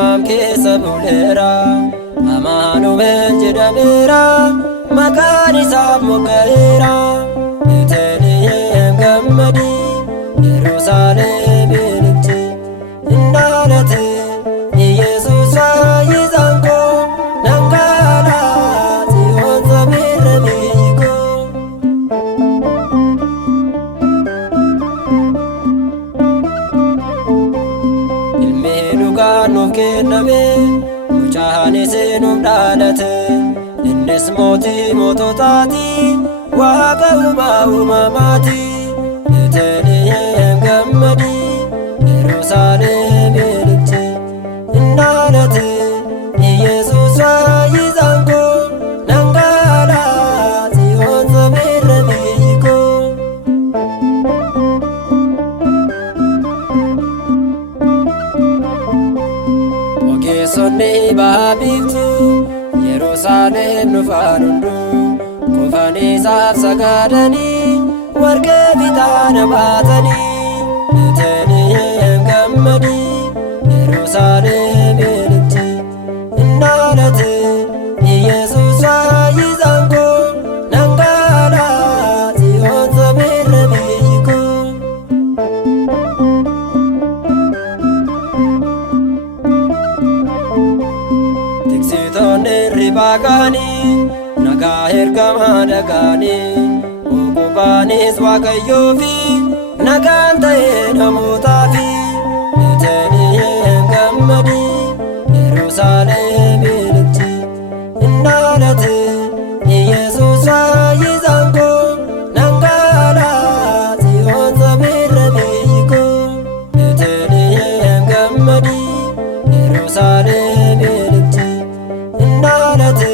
Maariyaam keessa buleera Amaanu'eel jedhameera maqaan isaaf mogga'eera Beetaliheem gammadii Yerusaalemitti indaalate Yesuus fayyisaan koo nangaala Xiyoon samiirra biyyi koo Ilmi dhugaan nuuf kenname mucaan nuuf dhalate innis mootii moototaati Waaqa uumamaati Beetaliheem gammadii Yerusaalemitti indaalate Yesuus fayyisaan koo nangaala Xiyoon samiirra biyyi koo Ogeessonni ba'a biiftu Yerusaalem dhufan hunduu kufanii isaaf sagaadanii warqee bitaana baatanii Beetaliheem gammadii Yerusaalemitti indaalate Yesuus fayyisaan koo nangaala Xiyoon samiirra biyyi koo Tiksitoonni hirribaa ka'anii nagaa ergamaa dhaga'anii Ogubbaanis Waaqayyoofi nagaan ta'ee namootaafi Beetaliheem gammadii Yerusaalemitti indaalate Yesuus fayyisaan koo nangaala Xiyoon samiirra biyyi koo Beetaliheem gammadii Yerusaalemitti indaalate